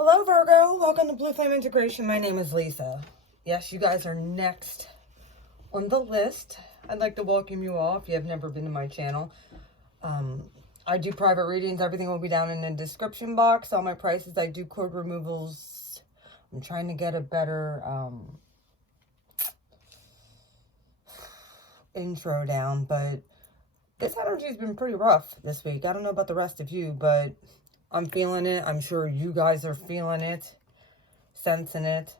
Hello Virgo, welcome to Blue Flame Integration. My name is Lisa. Yes, you guys are next on the list. I'd like to welcome you all if you have never been to my channel. I do private readings. Everything will be down in the description box. All my prices. I do cord removals. I'm trying to get a better intro down, but this energy has been pretty rough this week. I don't know about the rest of you, but I'm feeling it. I'm sure you guys are feeling it, sensing it,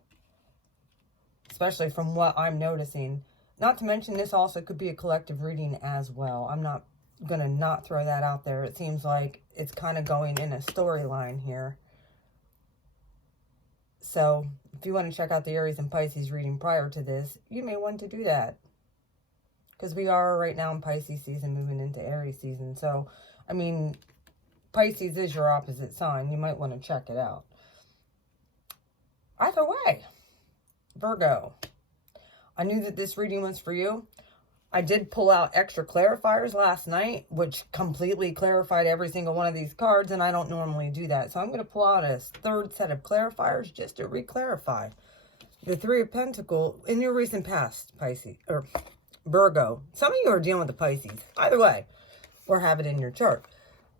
especially from what I'm noticing. Not to mention, this also could be a collective reading as well. I'm not going to not throw that out there. It seems like it's kind of going in a storyline here. So, if you want to check out the Aries and Pisces reading prior to this, you may want to do that. Because we are right now in Pisces season, moving into Aries season. So, I mean, Pisces is your opposite sign. You might want to check it out. Either way, Virgo, I knew that this reading was for you. I did pull out extra clarifiers last night, which completely clarified every single one of these cards, and I don't normally do that. So I'm going to pull out a third set of clarifiers just to re-clarify. The Three of Pentacles in your recent past, Pisces, or Virgo. Some of you are dealing with the Pisces. Either way, or have it in your chart.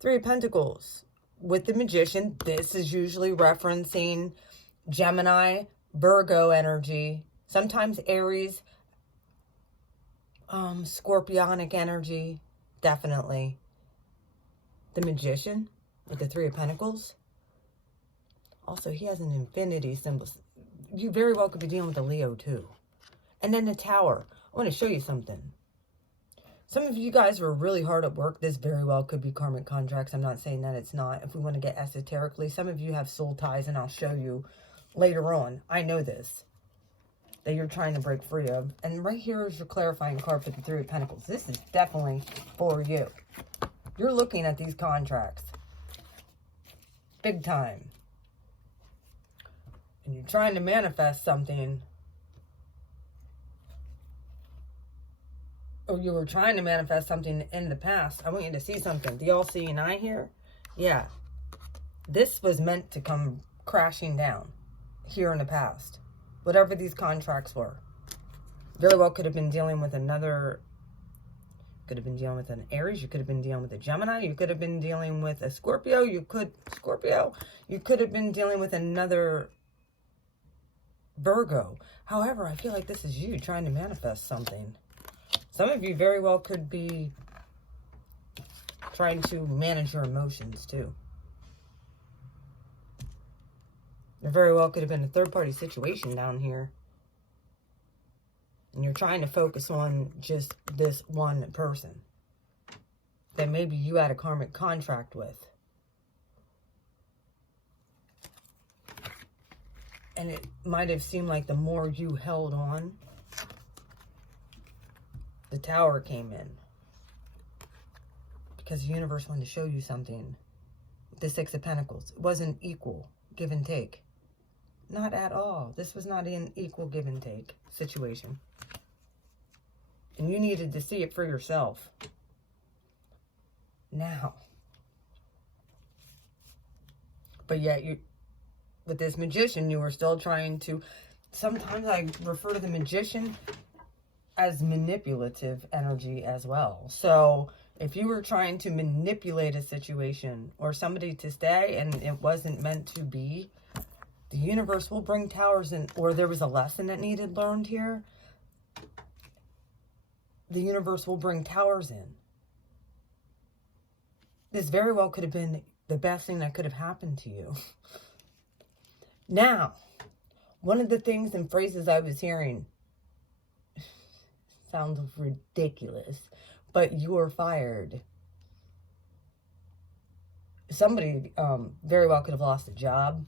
Three of Pentacles with the Magician. This is usually referencing Gemini, Virgo energy, sometimes Aries, Scorpionic energy, definitely. The Magician with the Three of Pentacles. Also, he has an infinity symbol. You very well could be dealing with a Leo too. And then the Tower. I want to show you something. Some of you guys were really hard at work. This very well could be karmic contracts. I'm not saying that it's not. If we want to get esoterically, some of you have soul ties, and I'll show you later on. I know this, that you're trying to break free of. And right here is your clarifying card for the Three of Pentacles. This is definitely for you. You're looking at these contracts. Big time. And you're trying to manifest something. Or you were trying to manifest something in the past. I want you to see something. The all-seeing eye here? Yeah. This was meant to come crashing down here in the past. Whatever these contracts were. Very well could have been dealing with another... Could have been dealing with an Aries. You could have been dealing with a Gemini. You could have been dealing with a Scorpio. You could have been dealing with another Virgo. However, I feel like this is you trying to manifest something. Some of you very well could be trying to manage your emotions too. There very well could have been a third-party situation down here. And you're trying to focus on just this one person that maybe you had a karmic contract with. And it might have seemed like the more you held on, the Tower came in. Because the universe wanted to show you something. The Six of Pentacles. It wasn't equal give and take. Not at all. This was not an equal give and take situation. And you needed to see it for yourself. Now. But yet, with this Magician, you were still trying to... Sometimes I refer to the Magician as manipulative energy as well. So if you were trying to manipulate a situation or somebody to stay and it wasn't meant to be, the universe will bring towers in. Or there was a lesson that needed learned here, the universe will bring towers in. This very well could have been the best thing that could have happened to you. Now, one of the things and phrases I was hearing sounds ridiculous, but you're fired. Somebody very well could have lost a job,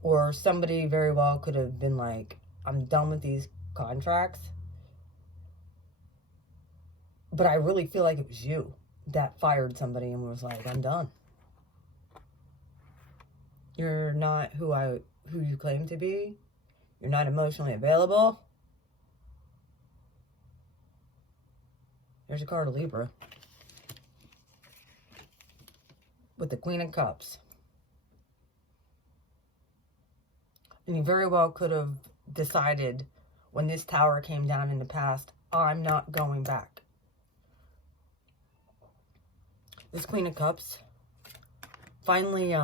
or somebody very well could have been like, I'm done with these contracts. But I really feel like it was you that fired somebody and was like, I'm done. You're not who you claim to be. You're not emotionally available. There's a card of Libra. With the Queen of Cups. And you very well could have decided when this tower came down in the past, I'm not going back. This Queen of Cups finally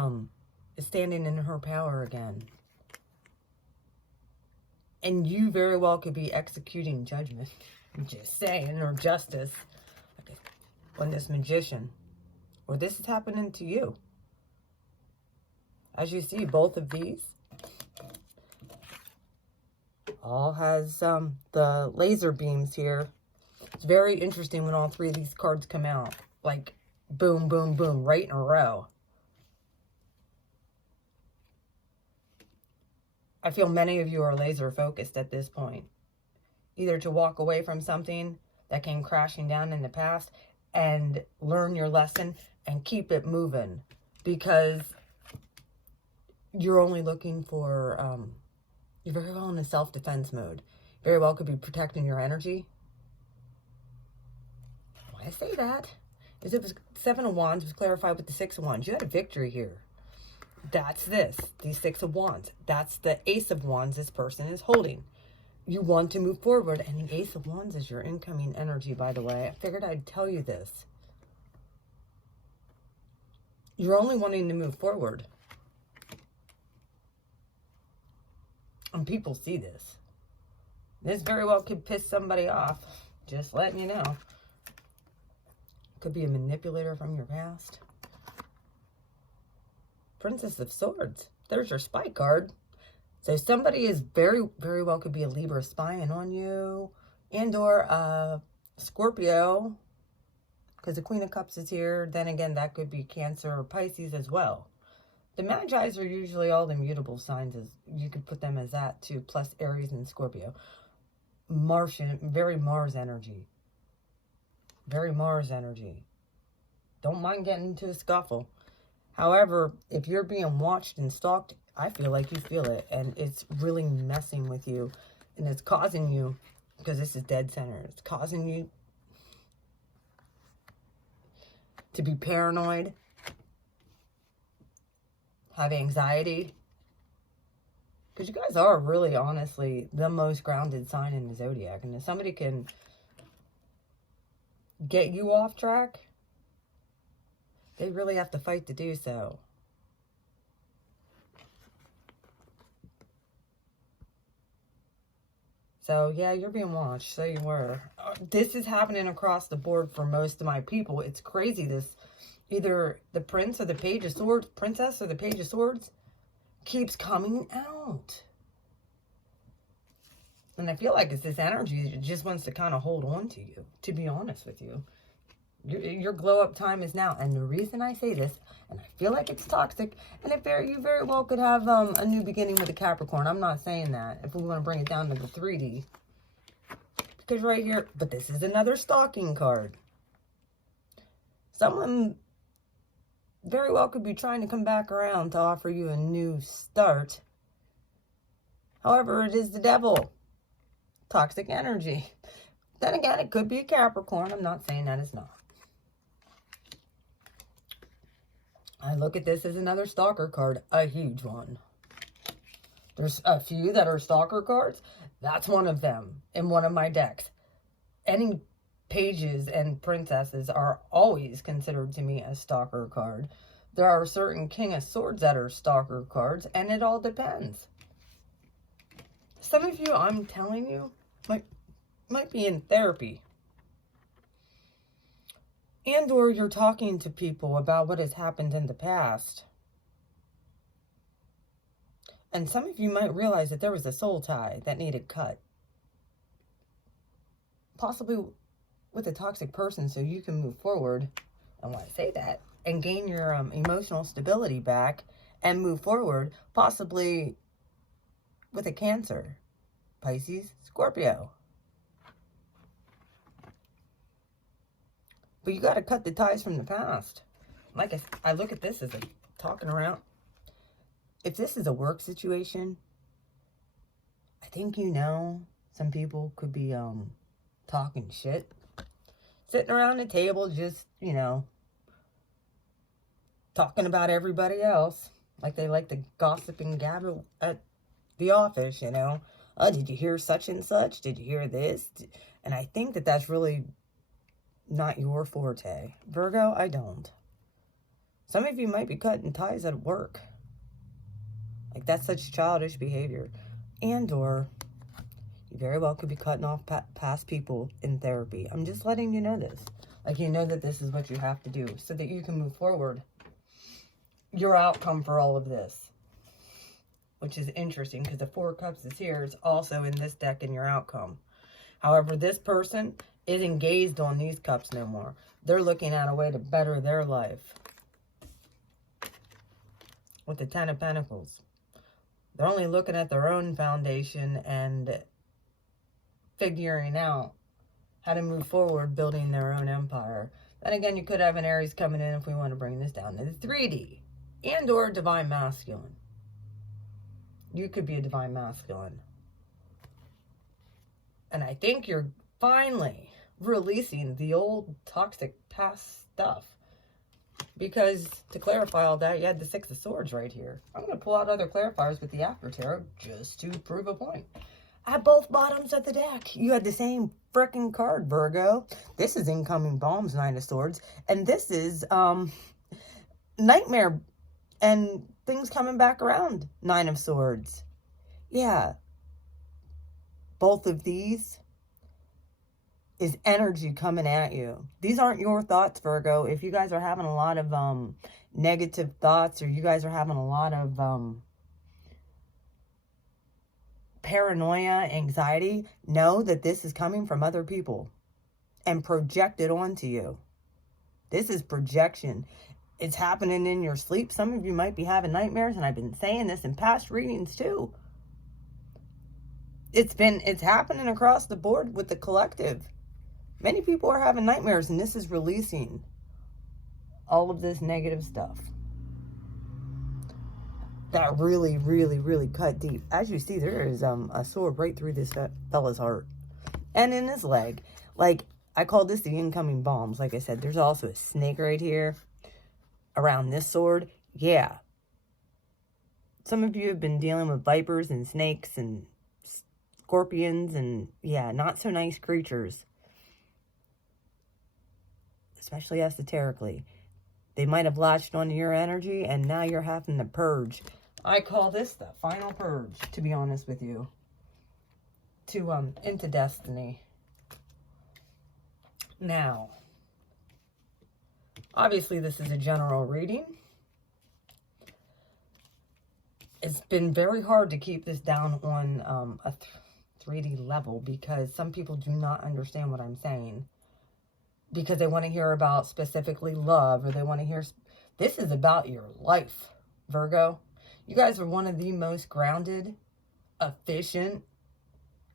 is standing in her power again. And you very well could be executing judgment, just saying, or justice on this Magician. Or this is happening to you. As you see, both of these all has the laser beams here. It's very interesting when all three of these cards come out. Like, boom, boom, boom, right in a row. I feel many of you are laser focused at this point. Either to walk away from something that came crashing down in the past and learn your lesson and keep it moving. Because you're only looking for, you're very well in a self-defense mode. Very well could be protecting your energy. Why I say that is it was Seven of Wands was clarified with the Six of Wands. You had a victory here. That's this, the Six of Wands. That's the Ace of Wands this person is holding. You want to move forward, and the Ace of Wands is your incoming energy, by the way. I figured I'd tell you this. You're only wanting to move forward. And people see this. This very well could piss somebody off. Just letting you know. Could be a manipulator from your past. Princess of Swords. There's your spy card. So somebody is very well could be a Libra spying on you. And or Scorpio. Because the Queen of Cups is here. Then again, that could be Cancer or Pisces as well. The Magi's are usually all the mutable signs. As you could put them as that too. Plus Aries and Scorpio. Martian, very Mars energy. Very Mars energy. Don't mind getting into a scuffle. However, if you're being watched and stalked, I feel like you feel it. And it's really messing with you. And it's causing you, because this is dead center, it's causing you to be paranoid, have anxiety. Because you guys are really, honestly, the most grounded sign in the zodiac. And if somebody can get you off track, they really have to fight to do so. So, yeah, you're being watched. So you were. This is happening across the board for most of my people. It's crazy. This, either the Prince or the Page of Swords, Princess or the Page of Swords, keeps coming out. And I feel like it's this energy that just wants to kind of hold on to you, to be honest with you. Your glow up time is now. And the reason I say this, and I feel like it's toxic, and you very well could have a new beginning with a Capricorn. I'm not saying that, if we want to bring it down to the 3D. Because right here, but this is another stalking card. Someone very well could be trying to come back around to offer you a new start. However, it is the devil. Toxic energy. Then again, it could be a Capricorn. I'm not saying that it's not. I look at this as another stalker card, a huge one. There's a few that are stalker cards. That's one of them in one of my decks. Any pages and princesses are always considered to me a stalker card. There are certain King of Swords that are stalker cards, and it all depends. Some of you, I'm telling you, might be in therapy. And or you're talking to people about what has happened in the past. And some of you might realize that there was a soul tie that needed cut. Possibly with a toxic person so you can move forward. And when I say that, and gain your emotional stability back and move forward, possibly with a Cancer, Pisces, Scorpio. But you got to cut the ties from the past. Like I look at this as a talking around. If this is a work situation, I think some people could be talking shit. Sitting around the table just, talking about everybody else. Like they like to gossip and gabble at the office, you know. Oh, did you hear such and such? Did you hear this? And I think that that's really not your forte. Virgo, I don't. Some of you might be cutting ties at work. Like, that's such childish behavior. And or you very well could be cutting off past people in therapy. I'm just letting you know this. Like, you know that this is what you have to do so that you can move forward. Your outcome for all of this, which is interesting because the Four of Cups is here. It's also in this deck in your outcome. However, this person isn't engaged on these cups no more. They're looking at a way to better their life. With the Ten of Pentacles. They're only looking at their own foundation and figuring out how to move forward, building their own empire. Then again, you could have an Aries coming in if we want to bring this down to the 3D. And or Divine Masculine. You could be a Divine Masculine. And I think you're finally releasing the old toxic past stuff. Because to clarify all that, you had the Six of Swords right here. I'm going to pull out other clarifiers with the After Tarot just to prove a point. At both bottoms of the deck, you had the same freaking card, Virgo. This is Incoming Bombs, Nine of Swords. And this is Nightmare and things coming back around, Nine of Swords. Yeah. Both of these is energy coming at you. These aren't your thoughts, Virgo. If you guys are having a lot of negative thoughts, or you guys are having a lot of paranoia, anxiety, know that this is coming from other people and projected onto you. This is projection. It's happening in your sleep. Some of you might be having nightmares, and I've been saying this in past readings too. It's happening across the board with the collective. Many people are having nightmares, and this is releasing all of this negative stuff that really, really, really cut deep. As you see, there is a sword right through this fella's heart and in his leg. Like, I call this the incoming bombs. Like I said, there's also a snake right here around this sword. Yeah. Some of you have been dealing with vipers and snakes and scorpions and, yeah, not so nice creatures. Especially esoterically. They might have latched onto your energy, and now you're having to purge. I call this the final purge, to be honest with you. Into destiny. Now, obviously this is a general reading. It's been very hard to keep this down on a 3D level because some people do not understand what I'm saying. Because they want to hear about specifically love, or they want to hear... This is about your life, Virgo. You guys are one of the most grounded, efficient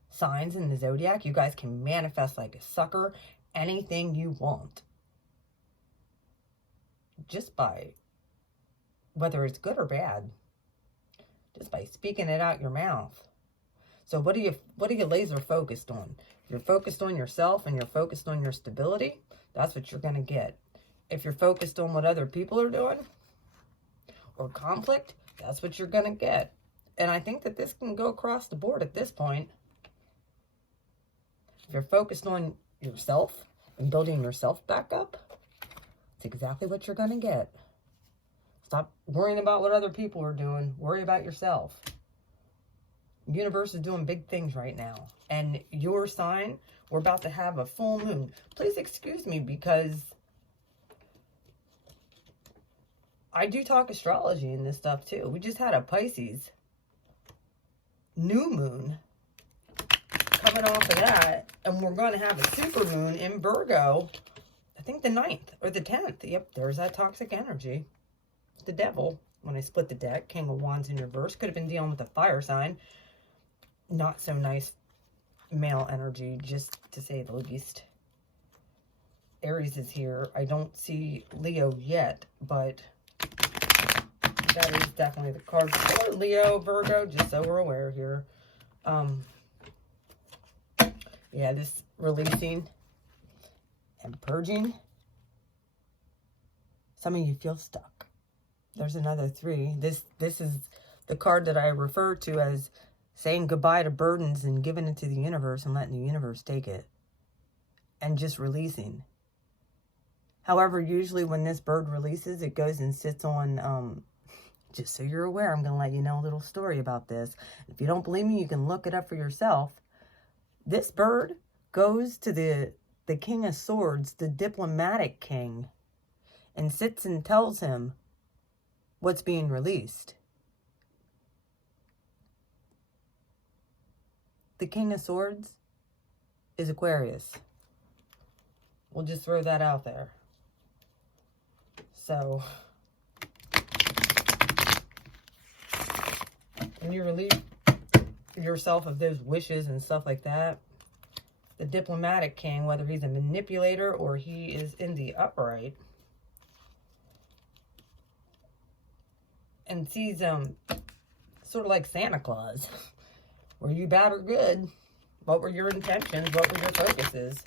signs in the zodiac. You guys can manifest like a sucker anything you want. Just by, whether it's good or bad, just by speaking it out your mouth. So what are you laser focused on? If you're focused on yourself and you're focused on your stability, that's what you're going to get. If you're focused on what other people are doing or conflict, that's what you're going to get. And I think that this can go across the board at this point. If you're focused on yourself and building yourself back up, it's exactly what you're going to get. Stop worrying about what other people are doing. Worry about yourself. The universe is doing big things right now. And your sign, we're about to have a full moon. Please excuse me because I do talk astrology and this stuff too. We just had a Pisces new moon coming off of that. And we're going to have a super moon in Virgo, I think the 9th or the 10th. Yep, there's that toxic energy. The devil, when I split the deck, King of Wands in reverse. Could have been dealing with a fire sign. Not so nice male energy, just to say the least. Aries is here. I don't see Leo yet, but that is definitely the card for Leo, Virgo, just so we're aware here. Yeah, this releasing and purging. Some of you feel stuck. There's another 3. This is the card that I refer to as saying goodbye to burdens and giving it to the universe and letting the universe take it. And just releasing. However, usually when this bird releases, it goes and sits on, just so you're aware, I'm going to let you know a little story about this. If you don't believe me, you can look it up for yourself. This bird goes to the King of Swords, the diplomatic king, and sits and tells him what's being released. The King of Swords is Aquarius. We'll just throw that out there. So, when you relieve yourself of those wishes and stuff like that, the diplomatic king, whether he's a manipulator or he is in the upright, and sees sort of like Santa Claus. Were you bad or good? What were your intentions? What were your focuses?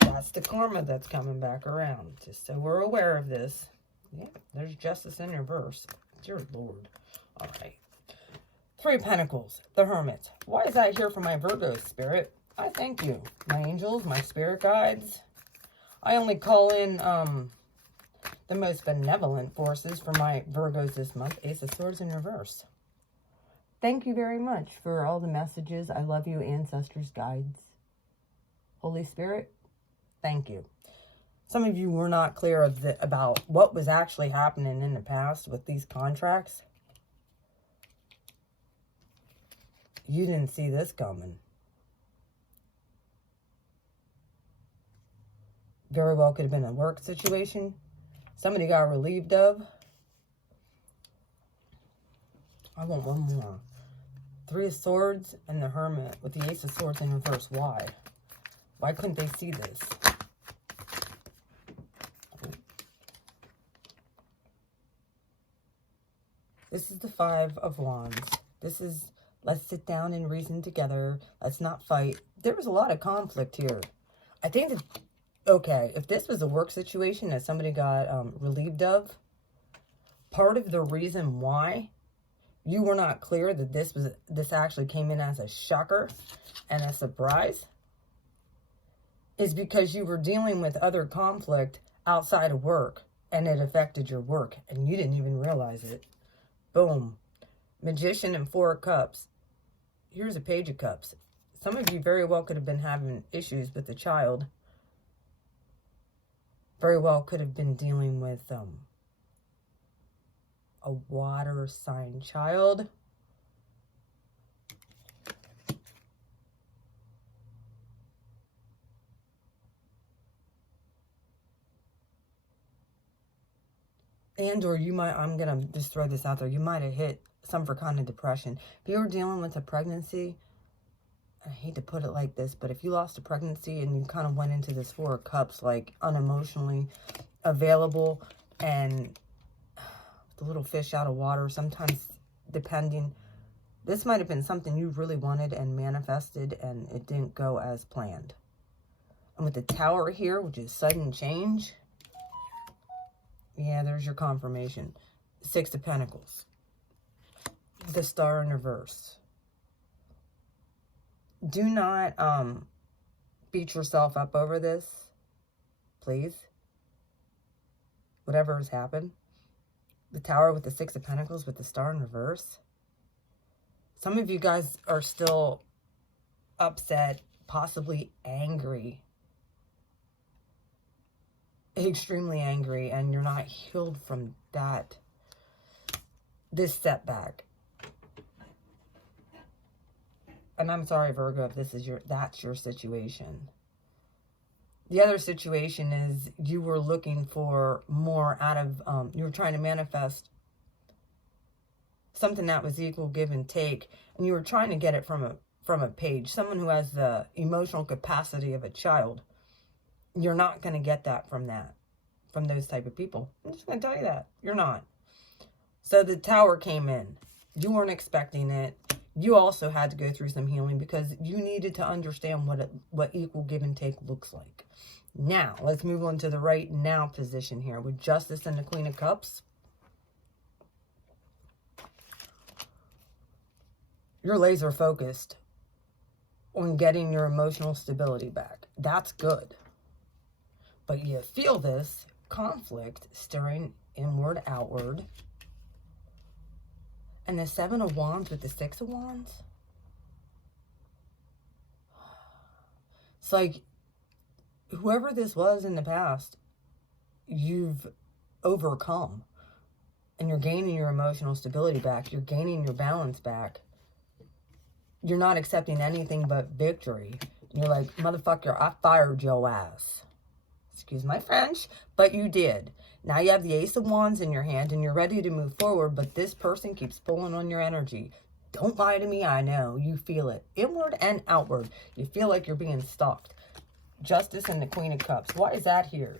That's the karma that's coming back around. Just so we're aware of this. Yeah, there's justice in reverse. Dear Lord. All right. 3 of Pentacles, the Hermit. Why is that here for my Virgo spirit? I thank you. My angels, my spirit guides. I only call in the most benevolent forces for my Virgos this month. Ace of Swords in reverse. Thank you very much for all the messages. I love you, ancestors, guides. Holy Spirit, thank you. Some of you were not clear about what was actually happening in the past with these contracts. You didn't see this coming. Very well could have been a work situation. Somebody got relieved of. I want one more. 3 of Swords and the Hermit with the Ace of Swords in reverse. Why? Why couldn't they see this? This is the 5 of Wands. This is, let's sit down and reason together. Let's not fight. There was a lot of conflict here. I think that, okay, if this was a work situation that somebody got relieved of, part of the reason why you were not clear that this actually came in as a shocker and a surprise is because you were dealing with other conflict outside of work and it affected your work and you didn't even realize it. Boom. Magician and 4 of Cups. Here's a Page of Cups. Some of you very well could have been having issues with a child. Very well could have been dealing with a water sign child. And or you might, I'm going to just throw this out there, you might have hit some kind of depression. If you were dealing with a pregnancy, I hate to put it like this, but if you lost a pregnancy and you kind of went into this 4 of Cups, like unemotionally available and the little fish out of water, sometimes depending, this might have been something you really wanted and manifested and it didn't go as planned. And with the Tower here, which is sudden change, yeah, there's your confirmation. 6 of Pentacles. The Star in reverse. Do not beat yourself up over this, please. Whatever has happened. The Tower with the 6 of Pentacles with the Star in reverse. Some of you guys are still upset, possibly angry. Extremely angry, and you're not healed from this setback. And I'm sorry, Virgo, if this is that's your situation. The other situation is you were looking for more out of, you were trying to manifest something that was equal give and take, and you were trying to get it from a page, someone who has the emotional capacity of a child. You're not going to get that from those type of people. I'm just going to tell you that. You're not. So the Tower came in. You weren't expecting it. You also had to go through some healing because you needed to understand what equal give and take looks like. Now, let's move on to the right now position here with Justice and the Queen of Cups. You're laser focused on getting your emotional stability back. That's good. But you feel this conflict stirring inward, outward. And the Seven of Wands with the Six of Wands. It's like, whoever this was in the past, you've overcome. And you're gaining your emotional stability back. You're gaining your balance back. You're not accepting anything but victory. You're like, motherfucker, I fired your ass. Excuse my French, but you did. Now you have the Ace of Wands in your hand and you're ready to move forward, but this person keeps pulling on your energy. Don't lie to me, I know. You feel it. Inward and outward. You feel like you're being stalked. Justice and the Queen of Cups. Why is that here?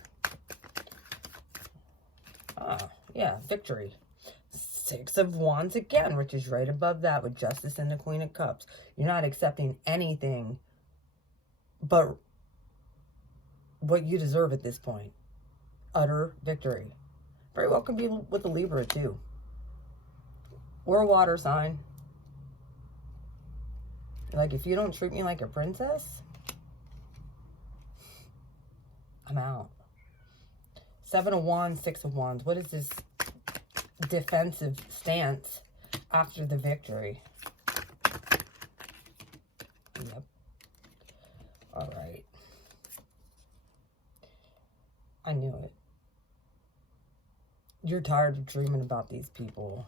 Yeah, victory. Six of Wands again, which is right above that with Justice and the Queen of Cups. You're not accepting anything but what you deserve at this point. Utter victory. Very well could be with a Libra too. Or a water sign. Like, if you don't treat me like a princess, I'm out. Seven of Wands, Six of Wands. What is this defensive stance after the victory? Yep. All right. I knew it. You're tired of dreaming about these people.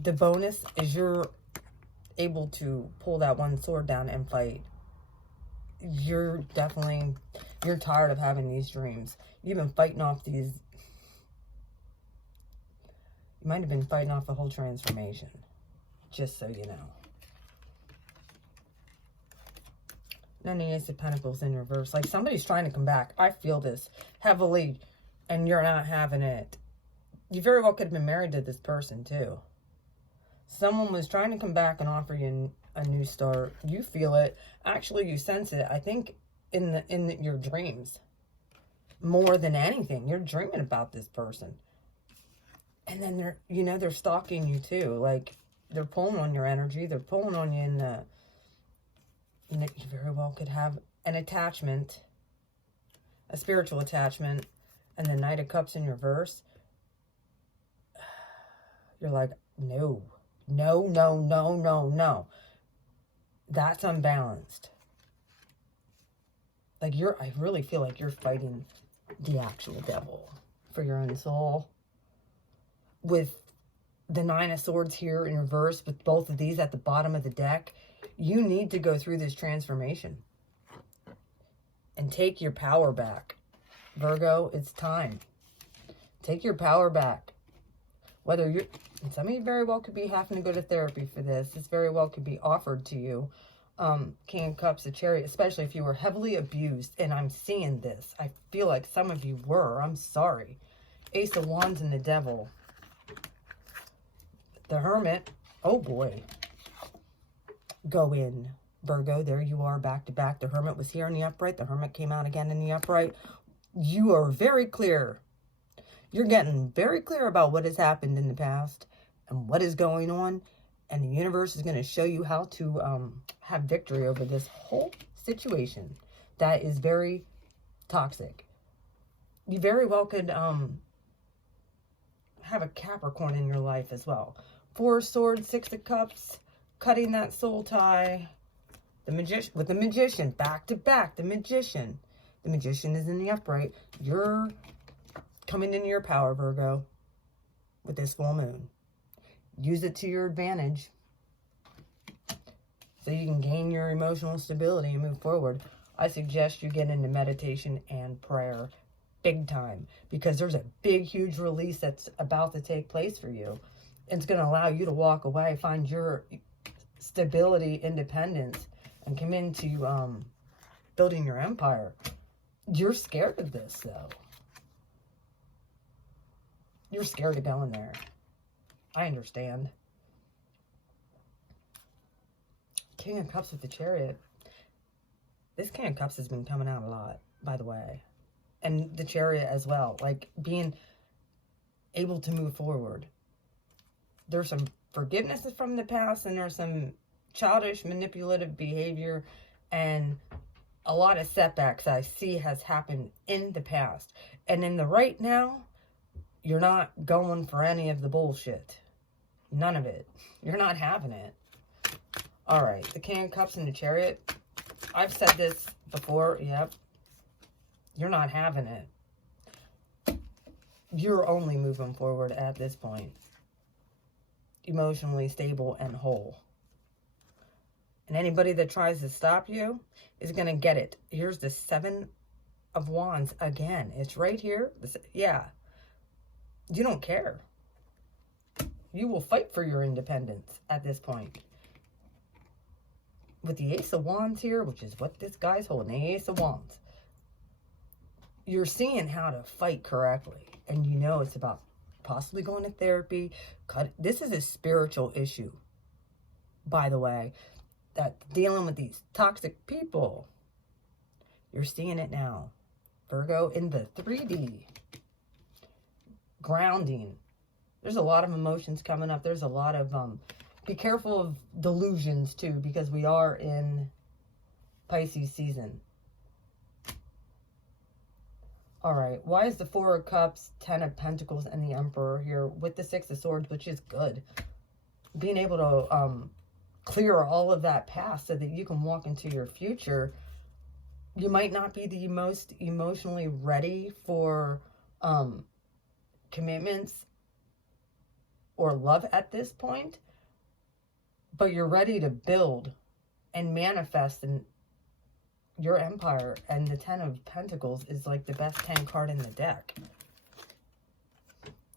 The bonus is you're able to pull that one sword down and fight. You're tired of having these dreams. You've been fighting off these. You might have been fighting off the whole transformation. Just so you know. Then the Ace of Pentacles in reverse. Like, somebody's trying to come back. I feel this heavily, and you're not having it. You very well could have been married to this person, too. Someone was trying to come back and offer you a new start. You feel it. Actually, you sense it. I think in your dreams. More than anything. You're dreaming about this person. And then they're stalking you, too. Like, they're pulling on your energy. They're pulling on you you very well could have an attachment, a spiritual attachment, and the Knight of Cups in reverse. You're like, no, no, no, no, no, no. That's unbalanced. Like, I really feel like you're fighting the actual devil for your own soul. With the Nine of Swords here in reverse, with both of these at the bottom of the deck, you need to go through this transformation and take your power back. Virgo, it's time. Take your power back. Whether you're, some of you very well could be having to go to therapy for this. This very well could be offered to you. King of Cups, the Chariot, especially if you were heavily abused, and I'm seeing this. I feel like some of you were. I'm sorry. Ace of Wands and the Devil. The Hermit. Oh, boy. Go in, Virgo. There you are, back to back. The Hermit was here in the upright. The Hermit came out again in the upright. You are very clear. You're getting very clear about what has happened in the past and what is going on. And the universe is going to show you how to have victory over this whole situation that is very toxic. You very well could have a Capricorn in your life as well. Four of Swords, Six of Cups, cutting that soul tie. The Magician, with the Magician, back to back, the Magician. The Magician is in the upright. You're coming into your power, Virgo, with this full moon. Use it to your advantage so you can gain your emotional stability and move forward. I suggest you get into meditation and prayer big time, because there's a big, huge release that's about to take place for you. It's going to allow you to walk away, find your stability, independence, and come into building your empire. You're scared of this, though. You're scared of going there. I understand. King of Cups with the Chariot. This King of Cups has been coming out a lot, by the way. And the Chariot as well. Like, being able to move forward. There's some forgiveness from the past, and there's some childish, manipulative behavior, and a lot of setbacks I see has happened in the past. And in the right now, you're not going for any of the bullshit. None of it. You're not having it. All right, the King of Cups and the Chariot. I've said this before. Yep. You're not having it. You're only moving forward at this point. Emotionally stable and whole. And anybody that tries to stop you is going to get it. Here's the 7 of Wands again. It's right here. Yeah. You don't care. You will fight for your independence at this point. With the Ace of Wands here, which is what this guy's holding, the Ace of Wands, you're seeing how to fight correctly. And you know it's about possibly going to therapy. This is a spiritual issue, by the way, that dealing with these toxic people. You're seeing it now. Virgo, in the 3D. Grounding. There's a lot of emotions coming up. There's a lot of, be careful of delusions too, because we are in Pisces season. All right, why is the 4 of Cups, 10 of Pentacles, and the Emperor here with the 6 of Swords, which is good. Being able to clear all of that past so that you can walk into your future. You might not be the most emotionally ready for commitments or love at this point, but you're ready to build and manifest in your empire. And the 10 of Pentacles is like the best 10 card in the deck.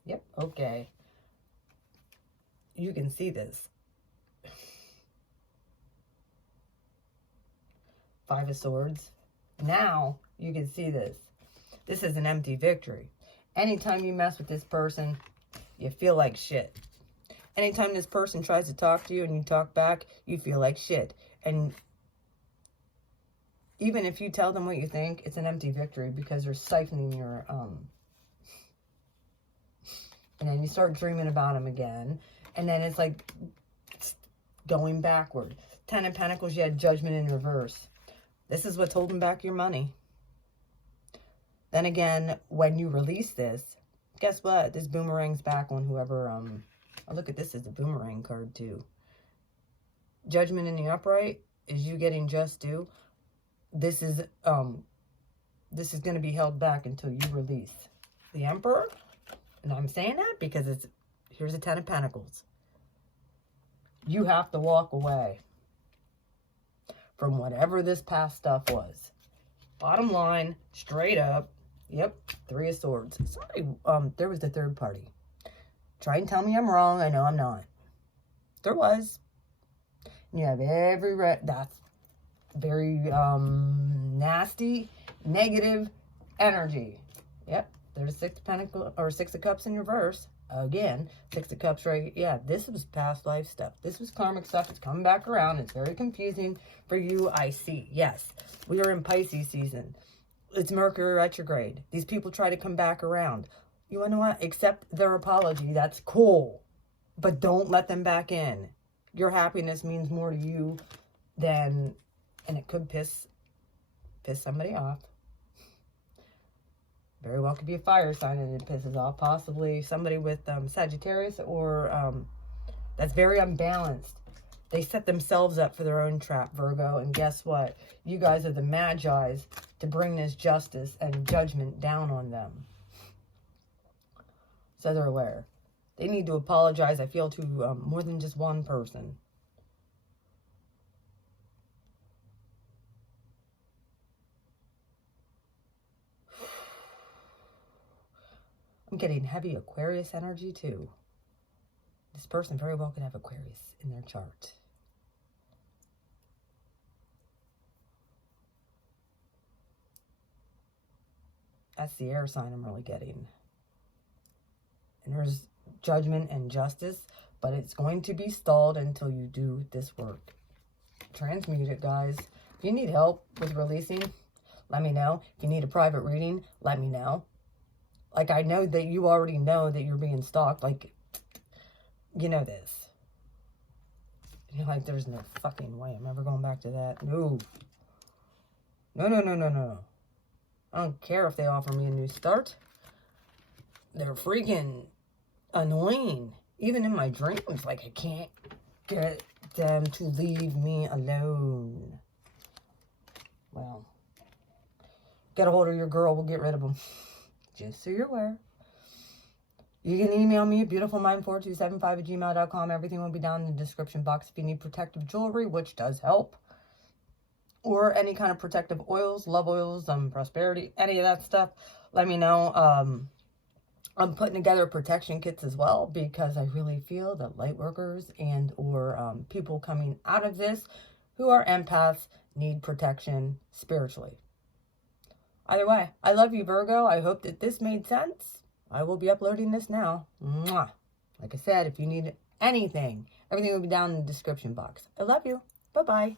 Yep, okay. You can see this. 5 of Swords. Now you can see this. This is an empty victory. Anytime you mess with this person, you feel like shit. Anytime this person tries to talk to you and you talk back, you feel like shit. And even if you tell them what you think, it's an empty victory because they're siphoning your, and then you start dreaming about them again. And then it's like going backward. 10 of Pentacles, you had Judgment in reverse. This is what's holding back your money. Then again, when you release this, guess what? This boomerang's back on whoever, oh, look at this as a boomerang card too. Judgment in the upright is you getting just due. This is going to be held back until you release the Emperor. And I'm saying that because here's a 10 of Pentacles. You have to walk away from whatever this past stuff was. Bottom line, straight up. Yep, 3 of Swords. Sorry, there was the third party. Try and tell me I'm wrong. I know I'm not. There was. You have every that's very nasty, negative energy. Yep, there's 6 of Pentacles or 6 of Cups in reverse. Again, 6 of Cups, right? Yeah, this was past life stuff. This was karmic stuff. It's coming back around. It's very confusing for you, I see. Yes, we are in Pisces season. It's Mercury retrograde. These people try to come back around. You want to know what? Accept their apology. That's cool. But don't let them back in. Your happiness means more to you than, and it could piss somebody off. Very well could be a fire sign and it pisses off. Possibly somebody with Sagittarius or that's very unbalanced. They set themselves up for their own trap, Virgo. And guess what? You guys are the Magi's to bring this justice and judgment down on them. So they're aware. They need to apologize, I feel, to more than just one person. I'm getting heavy Aquarius energy too. This person very well could have Aquarius in their chart. That's the air sign I'm really getting. And there's judgment and justice, but it's going to be stalled until you do this work. Transmute it, guys. If you need help with releasing, let me know. If you need a private reading, let me know. Like, I know that you already know that you're being stalked. Like, you know this. And you're like, there's no fucking way I'm ever going back to that. No. No, no, no, no, no. I don't care if they offer me a new start. They're freaking annoying. Even in my dreams, like, I can't get them to leave me alone. Well, get a hold of your girl. We'll get rid of them. Just so you're aware. You can email me at beautifulmind4275@gmail.com. Everything will be down in the description box if you need protective jewelry, which does help. Or any kind of protective oils, love oils, prosperity, any of that stuff. Let me know. I'm putting together protection kits as well because I really feel that light workers and or people coming out of this who are empaths need protection spiritually. Either way, I love you, Virgo. I hope that this made sense. I will be uploading this now. Mwah. Like I said, if you need anything, everything will be down in the description box. I love you. Bye-bye.